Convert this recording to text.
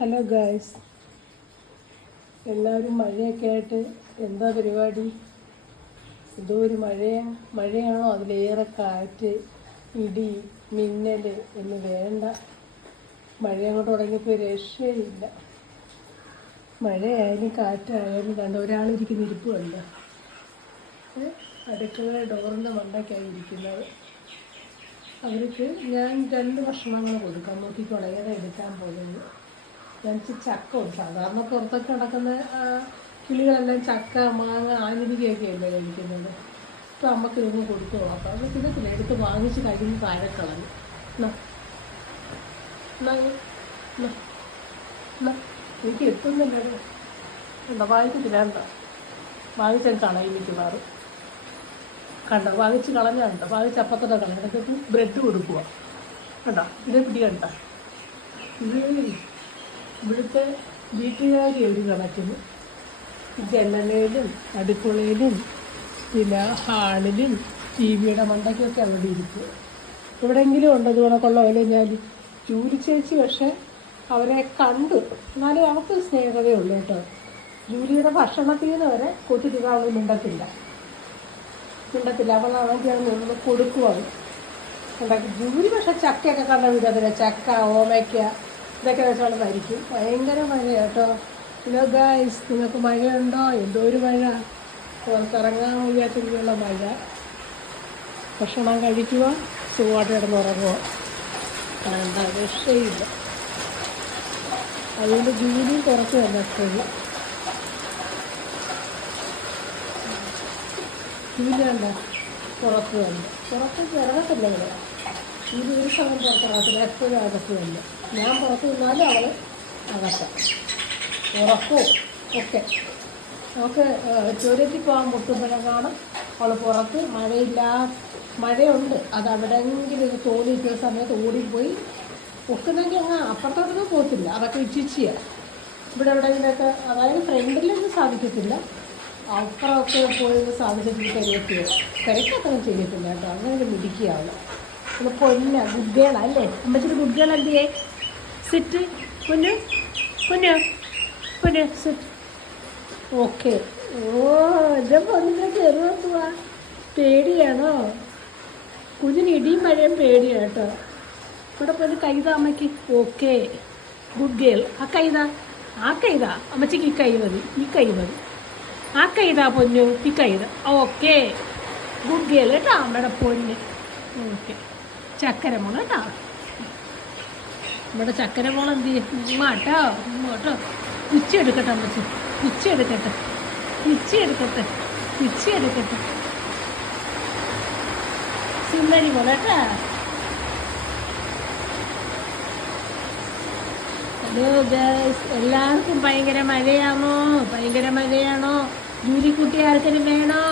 Hello guys, എല്ലാവരും മഴയൊക്കെ ആയിട്ട് എന്താ പരിപാടി? എന്തോ ഒരു മഴയാണോ? അതിലേറെ കാറ്റ്, ഇടി, മിന്നൽ എന്ന് വേണ്ട. മഴ അങ്ങോട്ട് തുടങ്ങിയപ്പോൾ രക്ഷയില്ല. മഴയായാലും കാറ്റായാലും കണ്ട ഒരാളിരിക്കുന്ന ഇരിപ്പ് കണ്ട, അടുക്കള ഡോറിൻ്റെ മണ്ടയ്ക്കായി ഇരിക്കുന്നത്. അവർക്ക് ഞാൻ 2 ഭക്ഷണങ്ങൾ കൊടുക്കാൻ നോക്കിക്കോളെ, ഏതാ എടുക്കാൻ പോകുന്നത്. ഞാൻ ചക്ക ഉണ്ട്. സാധാരണ പുറത്തൊക്കെ നടക്കുന്ന കിളികളെല്ലാം ചക്ക, മാങ്ങ, ആഞ്ഞിലിക്കയൊക്കെ അല്ലേ കഴിക്കുന്നത്. അപ്പോൾ അമ്മക്ക് ഇതൊന്നും കൊടുത്തു നോക്കാം. അത് തിന്നത്തില്ല, എടുത്ത് വാങ്ങിച്ച് കഴിഞ്ഞ് താഴെ കളഞ്ഞു. എനിക്ക് എത്തുന്നില്ലത്. എന്താ വാങ്ങിക്കത്തില്ല, കണ്ട വാങ്ങിച്ചാൽ കളയിലേക്ക് മാറും. കണ്ട വാങ്ങിച്ച് കളഞ്ഞുണ്ട്, വാങ്ങിച്ച് അപ്പത്തന്നെ കളഞ്ഞ. എന്നിട്ട് ബ്രെഡ് കൊടുക്കുക. കണ്ട ഇതേ പിടി കണ്ട. ഇത് ഇവിടുത്തെ വീട്ടുകാരി ഒരു കണക്കിന് ജനലയിലും അടുക്കളയിലും പിന്നെ ഹാളിലും TV-യുടെ മണ്ടയ്ക്കൊക്കെ അവിടെ ഇരിക്കുക. എവിടെയെങ്കിലും ഉണ്ട് അതുകൊണ്ടൊക്കെയുള്ള പോലെ. ഞാൻ ജൂലി ചേച്ചി പക്ഷേ അവരെ കണ്ടു, എന്നാലും അവർക്ക് സ്നേഹതയുള്ളൂ കേട്ടോ. ജൂലിയുടെ ഭക്ഷണത്തിൽ നിന്ന് വരെ കൊത്തിരിക്ക അവൾ മിണ്ടത്തില്ല. അവളാണെങ്കിൽ അത് നിന്ന് കൊടുക്കുവാണ് ഉണ്ടാക്കി. ജൂലി പക്ഷെ ചക്കയൊക്കെ കണ്ട വിധത്തില്ല. ചക്ക, ഓമയ്ക്ക ഇതൊക്കെ വെച്ചാൽ മരിക്കും. ഭയങ്കര മഴ കേട്ടോ. ഹലോ ഗായ്സ്, നിങ്ങൾക്ക് മഴയുണ്ടോ? എന്തോ ഒരു മഴ, പുറത്തിറങ്ങാൻ വയ്യാത്തിരിക്കുള്ള മഴ. ഭക്ഷണം കഴിക്കുക, സുഖമായിട്ട് കിടന്നുറങ്ങുക, എന്താ രക്ഷയില്ല. അതുകൊണ്ട് ജൂലിയും കുറച്ച് വന്നിട്ടില്ല. ജൂലി കണ്ട പുറത്ത് വന്നു, പുറത്തേക്ക് ഇറങ്ങത്തില്ല. ഇവിടെ ജൂലി ഒരു സമയം പുറത്തിറങ്ങത്തില്ല, എപ്പോഴും അകത്ത് വന്നു. ഞാൻ പുറത്ത് നിന്നാലും അവൾ അകത്ത. ഉറക്കവും ഒക്കെ നമുക്ക് ടോയ്ലറ്റിൽ പോകാൻ മുട്ടുമ്പോഴും കാണും അവൾ പുറത്ത്. മഴയുണ്ട്, അത് എവിടെയെങ്കിലും ഒരു തോന്നിയിട്ടുള്ള സമയത്ത് ഓടിപ്പോയി ഒക്കുന്നെങ്കിൽ അങ്ങ് അപ്പുറത്തോട്ടൊന്നും പോകത്തില്ല. അതൊക്കെ ഇച്ചിച്ചിയാണ്. ഇവിടെ എവിടെയെങ്കിലുമൊക്കെ, അതായത് ഫ്രണ്ടിലൊന്നും സാധിക്കത്തില്ല, അപ്പുറമൊക്കെ പോയത് സാധിച്ചിട്ട് തിരക്കത്തൊന്നും ചെയ്യത്തില്ല കേട്ടോ. അങ്ങനെ ഒരു മിടിക്കുകയാണ്. പിന്നെ പൊന്ന ഗുഡ് ഗേൾ അല്ലേ? അമ്മച്ചിട്ട് ഗുഡ് ഗേൾ എന്തിയേ? സിറ്റ് പൊന്നു പൊന്നു പൊന്നു സിറ്റ്. ഓക്കെ. ഇതാ പൊന്നിനെ കയറുവാ. പേടിയാണോ? കുഞ്ഞിന് ഇടിയും മഴയും പേടിയാണ് കേട്ടോ. ഇവിടെ പൊന്നു കൈതാ അമ്മയ്ക്ക്. Okay, good girl. ആ കൈതാ അമ്മച്ചിക്ക്. ഈ കൈ മതി, ഈ കൈ മതി. ആ കൈതാ പൊന്നു, ഈ കൈത. ഓക്കെ, ഗുഡ് ഗേൾ കേട്ടോ അമ്മയുടെ പൊന്ന്. ഓക്കെ, ചക്കരമോൾ കേട്ടോ. നമ്മുടെ ചക്കരമോൾ എന്ത് ചെയ്യും? കേട്ടോ കേട്ടോ. പിച്ചെടുക്കട്ടെ അമ്മച്ചി, പിച്ചെടുക്കട്ടെ. സുന്ദരി മോൾ കേട്ടോ. ഹലോ ഗൈസ്, എല്ലാവർക്കും ഭയങ്കര മഴയാണോ? ജൂലിക്കുട്ടി ആർക്കെങ്കിലും വേണോ?